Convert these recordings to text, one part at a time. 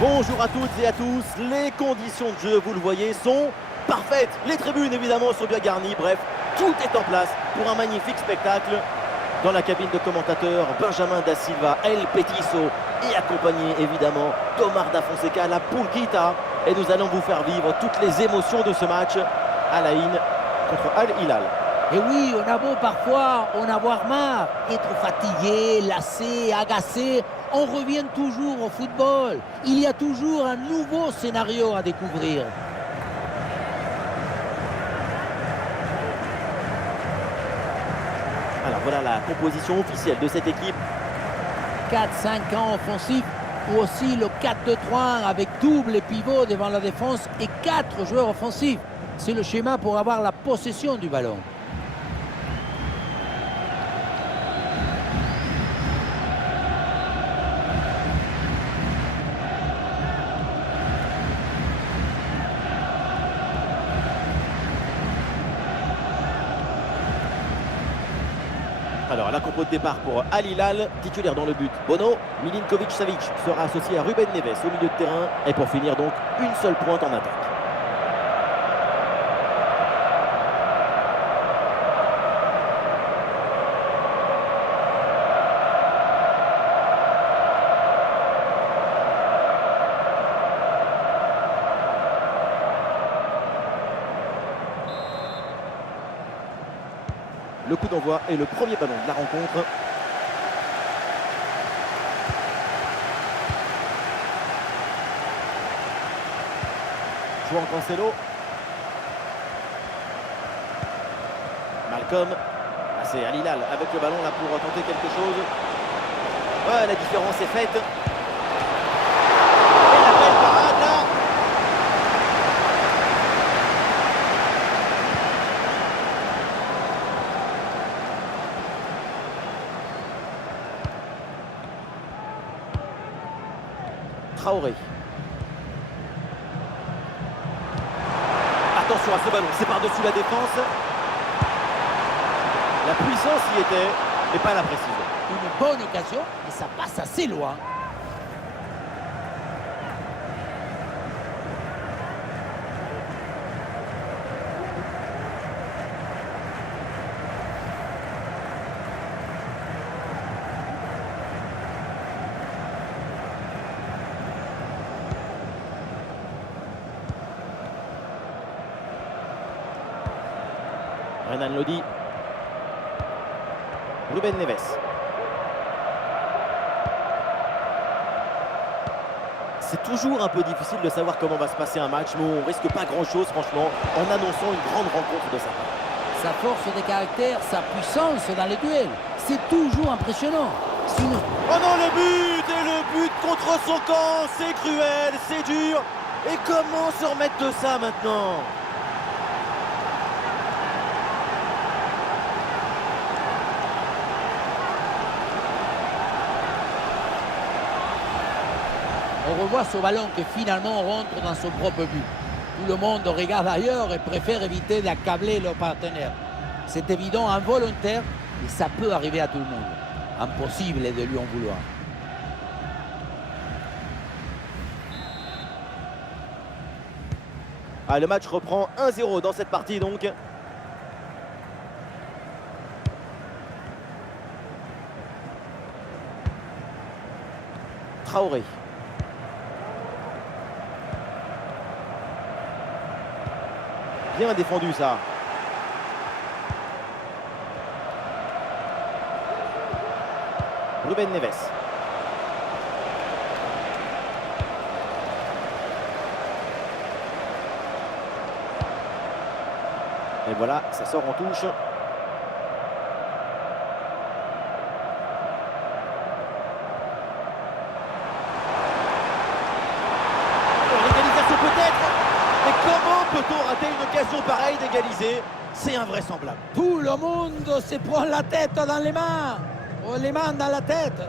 Bonjour à toutes et à tous, les conditions de jeu, vous le voyez, sont parfaites. Les tribunes évidemment sont bien garnies, bref, tout est en place pour un magnifique spectacle. Dans la cabine de commentateurs, Benjamin Da Silva, El Petiso et accompagné évidemment d'Omar Da Fonseca, la Pulguita. Et nous allons vous faire vivre toutes les émotions de ce match à la Ain contre Al Hilal. Et oui, on a beau parfois en avoir marre, être fatigué, lassé, agacé, on revient toujours au football. Il y a toujours un nouveau scénario à découvrir. Alors voilà la composition officielle de cette équipe. 4-5 ans offensifs ou aussi le 4-2-3 avec double et pivot devant la défense et 4 joueurs offensifs. C'est le schéma pour avoir la possession du ballon. Alors la compo de départ pour Al Hilal, titulaire dans le but Bono, Milinkovic Savic sera associé à Ruben Neves au milieu de terrain et pour finir donc une seule pointe en attaque. Le coup d'envoi est le premier ballon de la rencontre. João Cancelo. Malcolm. C'est Al Hilal avec le ballon là pour tenter quelque chose. Ouais, la différence est faite. Et la belle parade là. Traoré. Attention à ce ballon, c'est par-dessus la défense. La puissance y était, mais pas la précision. Une bonne occasion et ça passe assez loin. Renan Lodi. Ruben Neves. C'est toujours un peu difficile de savoir comment va se passer un match, mais on risque pas grand-chose franchement en annonçant une grande rencontre de sa part. Sa force de caractère, sa puissance dans les duels, c'est toujours impressionnant. Sinon... Oh non, le but! Et le but contre son camp, c'est cruel, c'est dur. Et comment se remettre de ça maintenant? On revoit ce ballon qui finalement rentre dans son propre but. Tout le monde regarde ailleurs et préfère éviter d'accabler leur partenaire. C'est évident, involontaire, et ça peut arriver à tout le monde. Impossible de lui en vouloir. Ah, le match reprend 1-0 dans cette partie donc. Traoré. Bien défendu ça. Ruben Neves. Et voilà, ça sort en touche. L'égalisation peut-être. Mais comment peut-on rater une occasion pareille d'égaliser? C'est invraisemblable. Tout le monde se prend la tête dans les mains. Oh, les mains dans la tête.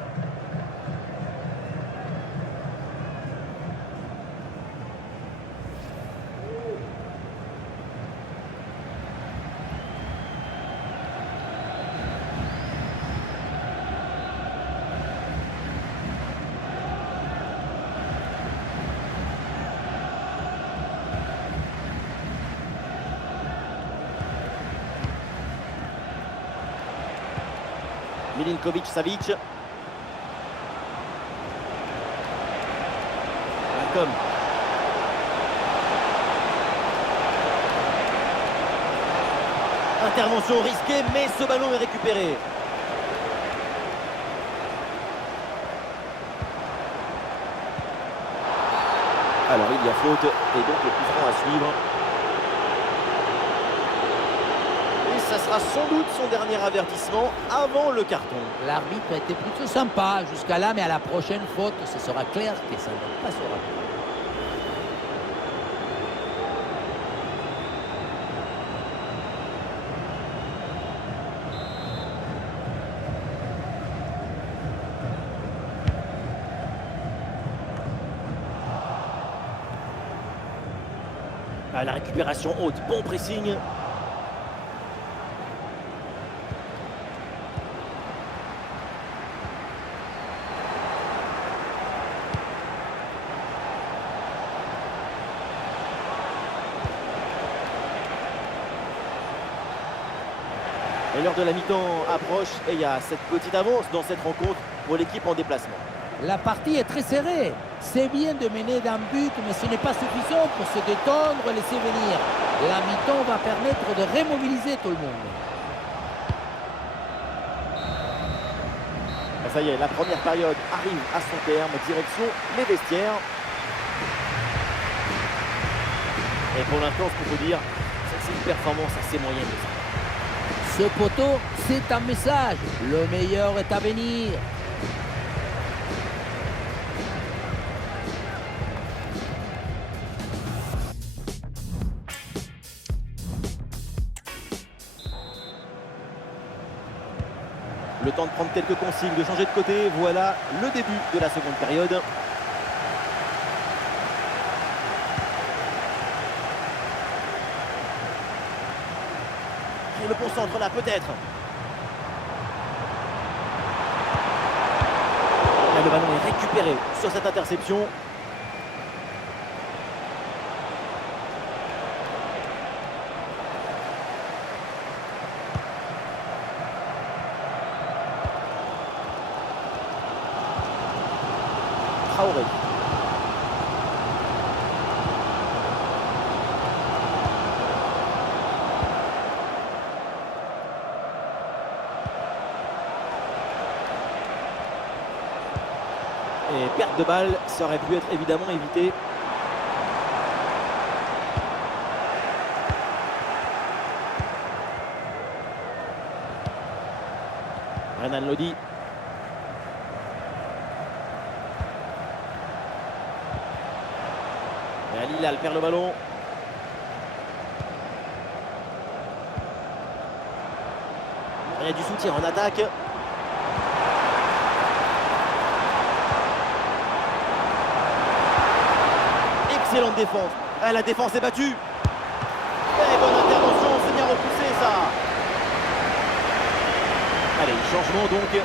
Milinkovic-Savic. Malcolm. Intervention risquée, mais ce ballon est récupéré. Alors il y a faute et donc le coup franc à suivre. Et ça sera sans doute son dernier avertissement avant le carton. L'arbitre a été plutôt sympa jusqu'à là, mais à la prochaine faute, ce sera clair que ça ne passera pas. À la récupération haute, bon pressing. Et l'heure de la mi-temps approche et il y a cette petite avance dans cette rencontre pour l'équipe en déplacement. La partie est très serrée. C'est bien de mener d'un but, mais ce n'est pas suffisant pour se détendre et laisser venir. La mi-temps va permettre de remobiliser tout le monde. Ça y est, la première période arrive à son terme, direction les vestiaires. Et pour l'instant, ce qu'on peut dire, c'est que c'est une performance assez moyenne. Ce poteau, c'est un message. Le meilleur est à venir. Le temps de prendre quelques consignes, de changer de côté. Voilà le début de la seconde période. Et le concentre là, peut-être. Et le ballon est récupéré sur cette interception. Traoré. Et perte de balle, ça aurait pu être évidemment évité. Renan Lodi. Et Ali Hilal perd le ballon. Il y a du soutien en attaque. Excellente défense. Ah, la défense est battue. Et bonne intervention, c'est bien repoussé ça. Allez, changement donc.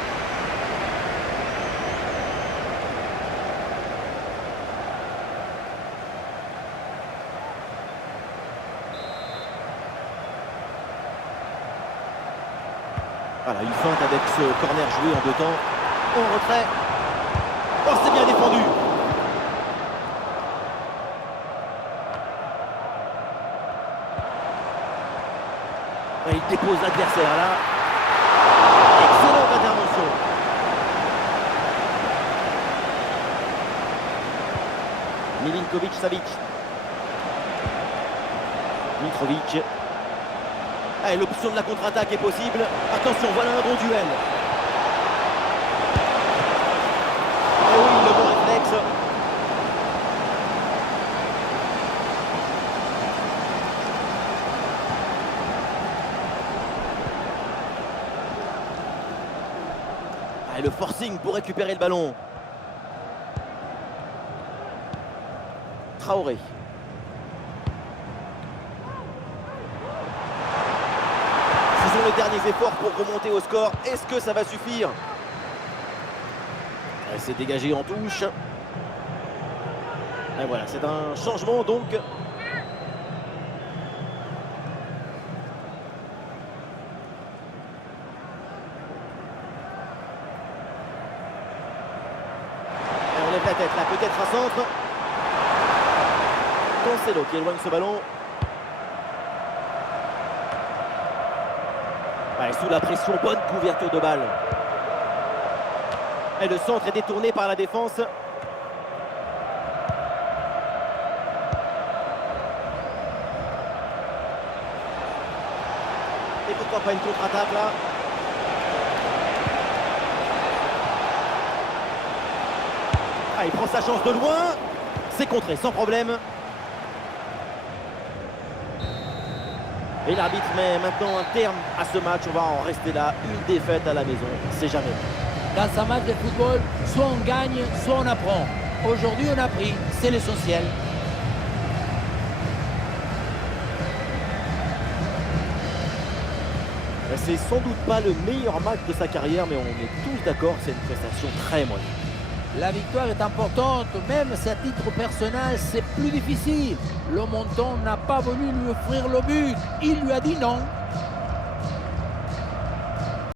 Voilà, une feinte avec ce corner joué en 2 temps. En retrait. Oh, c'est bien défendu. Et il dépose l'adversaire là. Excellente intervention. Milinkovic-Savic. Mitrovic. Allez, l'option de la contre-attaque est possible. Attention, voilà un bon duel. Et oui, le bon réflexe. Allez, le forcing pour récupérer le ballon. Traoré. Ce sont les derniers efforts pour remonter au score. Est-ce que ça va suffire? C'est dégagé en touche. Et voilà, c'est un changement donc. avec la tête, là, peut-être un centre. Cancelo qui éloigne ce ballon. Allez, sous la pression, bonne couverture de balle. Et le centre est détourné par la défense. Et pourquoi pas une contre-attaque là? Ah, il prend sa chance de loin. C'est contré sans problème. Et l'arbitre met maintenant un terme à ce match. On va en rester là. Une défaite à la maison, c'est jamais. Dans un match de football, soit on gagne, soit on apprend. Aujourd'hui, on a pris, c'est l'essentiel. C'est sans doute pas le meilleur match de sa carrière, mais on est tous d'accord que c'est une prestation très moyenne. La victoire est importante, même si à titre personnel, c'est plus difficile. Le montant n'a pas voulu lui offrir le but. Il lui a dit non.